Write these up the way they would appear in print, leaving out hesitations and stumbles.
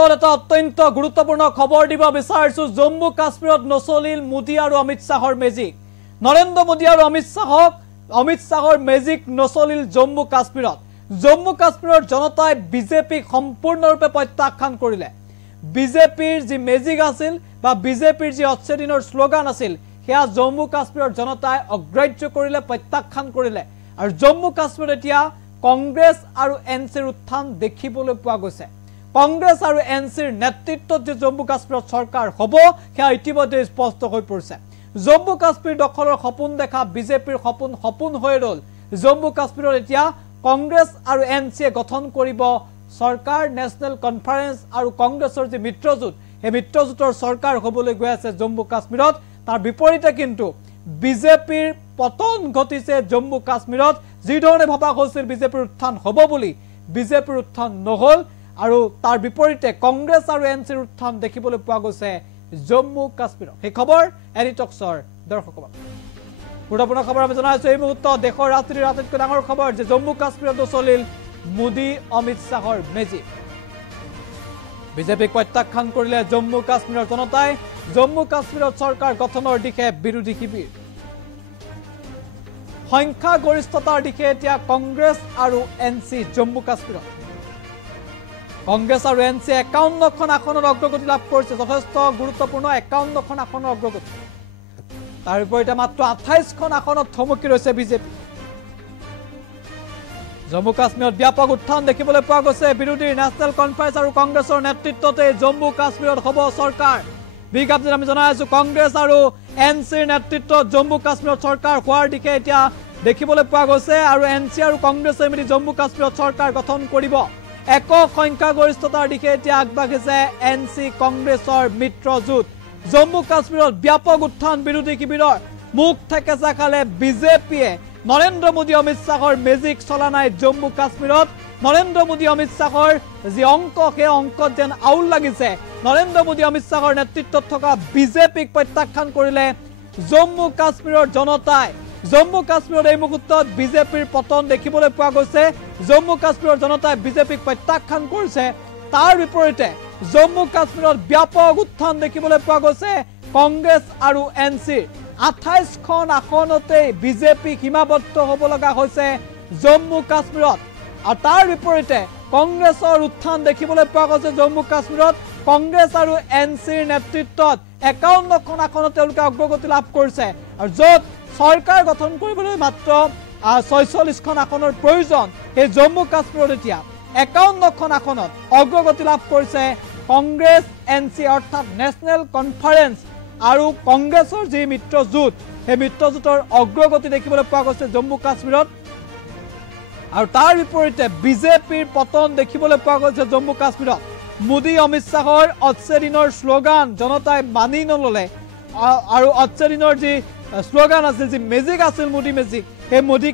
মুহূৰ্তত এটা অত্যন্ত গুৰুত্বপূৰ্ণ খবৰ দিব বিচাৰিছো জম্মু কাশ্মীৰত নচলিল মোদী আৰু অমিত শাহৰ মেজিক নৰেন্দ্ৰ মোদী আৰু অমিত শাহৰ মেজিক নচলিল জম্মু কাশ্মীৰৰ জনতাই বিজেপিক সম্পূৰ্ণৰূপে প্ৰত্যাখ্যান কৰিলে বিজেপিৰ যি মেজিক আছিল বা বিজেপিৰ যি অচ্ছেদিনৰ স্লোগান আছিল সেয়া জম্মু কাশ্মীৰৰ জনতাই অগ্ৰাহ্য কৰিলে প্ৰত্যাখ্যান কৰিলে আৰু জম্মু কাশ্মীৰত এতিয়া কংগ্ৰেছ আৰু এনচিৰ উত্থান দেখিবলৈ পোৱা গৈছে কংগ্ৰেছ আৰু এনচিৰ নেতৃত্বত যে জম্মু কাশ্মীৰত চৰকাৰ হ'ব সেয়া ইতিমধ্যে স্পষ্ট হৈ পৰিছে জম্মু কাশ্মীৰ দখলৰ সপোন দেখা বিজেপিৰ সপোন হৈ ৰল জম্মু কাশ্মীৰত এতিয়া কংগ্ৰেছ আৰু এনচিয়ে গঠন কৰিব চৰকাৰ নেশ্যনেল কনফাৰেন্স আৰু কংগ্ৰেছৰ যে মিত্ৰজোঁট এই মিত্ৰজোঁটৰ চৰকাৰ হ'বলৈ গৈ আছে জম্মু কাশ্মীৰত তাৰ বিপৰীতে কিন্তু বিজেপিৰ পতন ঘটিছে জম্মু কাশ্মীৰত যি ধৰণে ভাবা হৈছিল বিজেপিৰ উত্থান হ'ব বুলি বিজেপিৰ উত্থান নহল আৰু তাৰ বিপৰীতে কংগ্ৰেছ আৰু এনচিৰ উত্থান দেখিবলৈ পোৱা গৈছে জম্মু কাশ্মীৰত এই খবৰ এনিটক্সৰ দৰ্শকক গুৰুত্বপূৰ্ণ খবৰ আমি জনাইছো এই মুহূৰ্তত দেশৰ ৰাজনীতিৰ আটাইতকৈ ডাঙৰ খবৰ যে জম্মু কাশ্মীৰত নচলিল মোদী অমিত শাহৰ মেজিক বিজেপিক প্ৰত্যাখ্যান কৰিলে জম্মু কাশ্মীৰৰ জনতাই জম্মু কাশ্মীৰত চৰকাৰ গঠনৰ দিশে বিৰোধী শিবিৰ সংখ্যাগৰিষ্ঠতাৰ দিশে এতিয়া কংগ্ৰেছ আৰু এনচি জম্মু কাশ্মীৰত কংগ্ৰেছ আৰু এনচি 51খন আসনৰ অগ্ৰগতি লাভ কৰিছে যথেষ্ট গুৰুত্বপূৰ্ণ 51খন আসনৰ অগ্ৰগতি তাৰ বিপৰীতে মাত্ৰ 28খন আসনত থমকি ৰৈছে বিজেপি জম্মু কাশ্মীৰত ব্যাপক উত্থান দেখিবলৈ পোৱা গৈছে বিৰোধীৰ নেশ্যনেল কনফাৰেন্স আৰু কংগ্ৰেছৰ নেতৃত্বতে জম্মু কাশ্মীৰত হ'ব চৰকাৰ বিজ্ঞপ্তিত আমি জনাই আছো কংগ্ৰেছ আৰু এনচিৰ নেতৃত্বত জম্মু কাশ্মীৰত চৰকাৰ হোৱাৰ দিশে এতিয়া দেখিবলৈ পোৱা গৈছে আৰু এনচি আৰু কংগ্ৰেছে মিলি জম্মু কাশ্মীৰত চৰকাৰ গঠন কৰিব একক সংখ্যাগৰিষ্ঠতাৰ দিশে এতিয়া আগবাঢ়িছে এনচি কংগ্ৰেছৰ মিত্ৰজোঁট জম্মু কাশ্মীৰত ব্যাপক উত্থান বিৰোধী শিবিৰৰ মুখ থেকেচা খালে বিজেপিয়ে নৰেন্দ্ৰ মোদী অমিত শাহৰ মেজিক চলা নাই জম্মু কাশ্মীৰত নৰেন্দ্ৰ মোদী অমিত শাহৰ যি অংক সেই অংকত যেন আউল লাগিছে নৰেন্দ্ৰ মোদী অমিত শাহৰ নেতৃত্বত থকা বিজেপিক প্ৰত্যাখ্যান কৰিলে জম্মু কাশ্মীৰৰ জনতাই জম্মু কাশ্মীৰত এই মুহূৰ্তত বিজেপিৰ পতন দেখিবলৈ পোৱা গৈছে জম্মু কাশ্মীৰৰ জনতাই বিজেপিক প্ৰত্যাখ্যান কৰিছে তাৰ বিপৰীতে জম্মু কাশ্মীৰত ব্যাপক উত্থান দেখিবলৈ পোৱা গৈছে কংগ্ৰেছ আৰু এনচিৰ 28খন আসনতে বিজেপি সীমাবদ্ধ হ'ব লগা হৈছে জম্মু কাশ্মীৰত আৰু তাৰ বিপৰীতে কংগ্ৰেছৰ উত্থান দেখিবলৈ পোৱা গৈছে জম্মু কাশ্মীৰত কংগ্ৰেছ আৰু এনচিৰ নেতৃত্বত 51খন আসনত তেওঁলোকে অগ্ৰগতি লাভ কৰিছে আৰু য'ত চৰকাৰ গঠন কৰিবলৈ মাত্ৰ 46খন আসনৰ প্ৰয়োজন সেই জম্মু কাশ্মীৰত এতিয়া 51খন আসনত অগ্ৰগতি লাভ কৰিছে কংগ্ৰেছ এনচি অৰ্থাৎ নেশ্যনেল কনফাৰেন্স আৰু কংগ্ৰেছৰ যি মিত্ৰজোঁট সেই মিত্ৰজোঁটৰ অগ্ৰগতি দেখিবলৈ পোৱা গৈছে জম্মু কাশ্মীৰত আৰু তাৰ বিপৰীতে বিজেপিৰ পতন দেখিবলৈ পোৱা গৈছে জম্মু কাশ্মীৰত মোদী অমিত শাহৰ অচ্ছেদিনৰ শ্লোগান জনতাই মানি নললে আৰু অচ্ছেদিনৰ যি শ্লোগান আছিল যি মেজিক আছিল মোদী মেজিক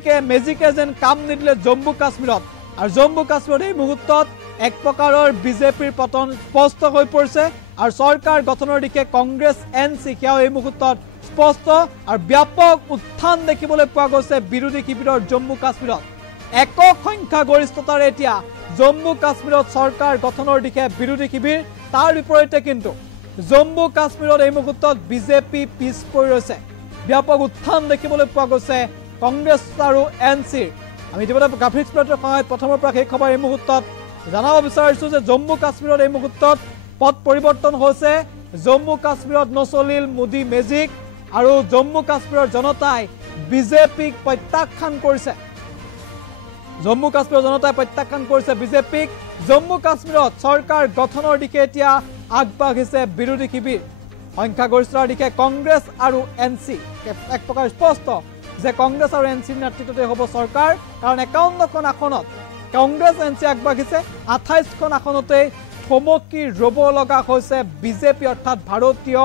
সেই মেজিকে যেন কাম নিদিলে জম্মু কাশ্মীৰত আৰু জম্মু কাশ্মীৰত এই মুহূৰ্তত এক প্ৰকাৰৰ বিজেপিৰ পতন স্পষ্ট হৈ পৰিছে আৰু চৰকাৰ গঠনৰ দিশে কংগ্ৰেছ এনচি সেয়াও এই মুহূৰ্তত স্পষ্ট আৰু ব্যাপক উত্থান দেখিবলৈ পোৱা গৈছে বিৰোধী শিবিৰৰ জম্মু কাশ্মীৰত একক সংখ্যাগৰিষ্ঠতাৰে এতিয়া জম্মু কাশ্মীৰত চৰকাৰ গঠনৰ দিশে বিৰোধী শিবিৰ তাৰ বিপৰীতে কিন্তু জম্মু কাশ্মীৰত এই মুহূৰ্তত বিজেপি পিছ পৰি ৰৈছে ব্যাপক উত্থান দেখিবলৈ পোৱা গৈছে কংগ্ৰেছ আৰু এনচিৰ আমি ইতিমধ্যে গ্ৰাফিক্স প্লটৰ সহায়ত প্ৰথমৰ পৰা সেই খবৰ এই মুহূৰ্তত জানাব বিচাৰিছোঁ যে জম্মু কাশ্মীৰত এই মুহূৰ্তত পথ পৰিৱৰ্তন হৈছে জম্মু কাশ্মীৰত নচলিল মোদী মেজিক আৰু জম্মু কাশ্মীৰৰ জনতাই বিজেপিক প্ৰত্যাখ্যান কৰিছে জম্মু কাশ্মীৰৰ জনতাই প্ৰত্যাখ্যান কৰিছে বিজেপিক জম্মু কাশ্মীৰত চৰকাৰ গঠনৰ দিশে এতিয়া আগবাঢ়িছে বিৰোধী শিবিৰ সংখ্যাগৰিষ্ঠতাৰ দিশে কংগ্ৰেছ আৰু এনচি এক প্ৰকাৰ স্পষ্ট যে কংগ্ৰেছ আৰু এনচিৰ নেতৃত্বতে হ'ব চৰকাৰ কাৰণ 51খন আসনত কংগ্ৰেছ এনচি আগবাঢ়িছে 28খন আসনতে থমকি ৰ'ব লগা হৈছে বিজেপি অৰ্থাৎ ভাৰতীয়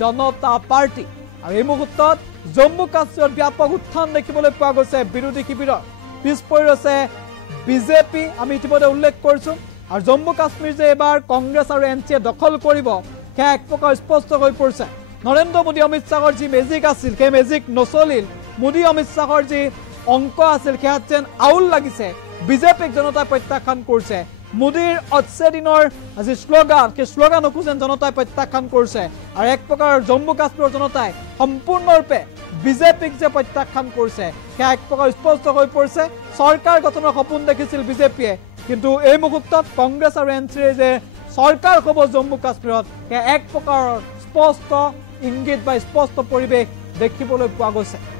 জনতা পাৰ্টি আৰু এই মুহূৰ্তত জম্মু কাশ্মীৰত ব্যাপক উত্থান দেখিবলৈ পোৱা গৈছে বিৰোধী শিবিৰৰ পিছ পৰি ৰৈছে বিজেপি আমি ইতিমধ্যে উল্লেখ কৰিছোঁ আৰু জম্মু কাশ্মীৰ যে এবাৰ কংগ্ৰেছ আৰু এনচিয়ে দখল কৰিব সেয়া এক প্ৰকাৰ স্পষ্ট হৈ পৰিছে নৰেন্দ্ৰ মোদী অমিত শাহৰ যি মেজিক আছিল সেই মেজিক নচলিল মোদী অমিত শাহৰ যি অংক আছিল সেয়াত যেন আউল লাগিছে বিজেপিক জনতাই প্ৰত্যাখ্যান কৰিছে মোদীৰ অচ্ছে দিনৰ যি শ্লোগান সেই শ্লোগানকো যেন জনতাই প্ৰত্যাখ্যান কৰিছে আৰু এক প্ৰকাৰ জম্মু কাশ্মীৰৰ জনতাই সম্পূৰ্ণৰূপে বিজেপিক যে প্ৰত্যাখ্যান কৰিছে সেয়া এক প্ৰকাৰ স্পষ্ট হৈ পৰিছে চৰকাৰ গঠনৰ সপোন দেখিছিল বিজেপিয়ে কিন্তু এই মুহূৰ্তত কংগ্ৰেছ আৰু এনচিৰ যে চৰকাৰ হ'ব জম্মু কাশ্মীৰত সেয়া এক প্ৰকাৰৰ স্পষ্ট ইংগিত বা স্পষ্ট পৰিৱেশ দেখিবলৈ পোৱা গৈছে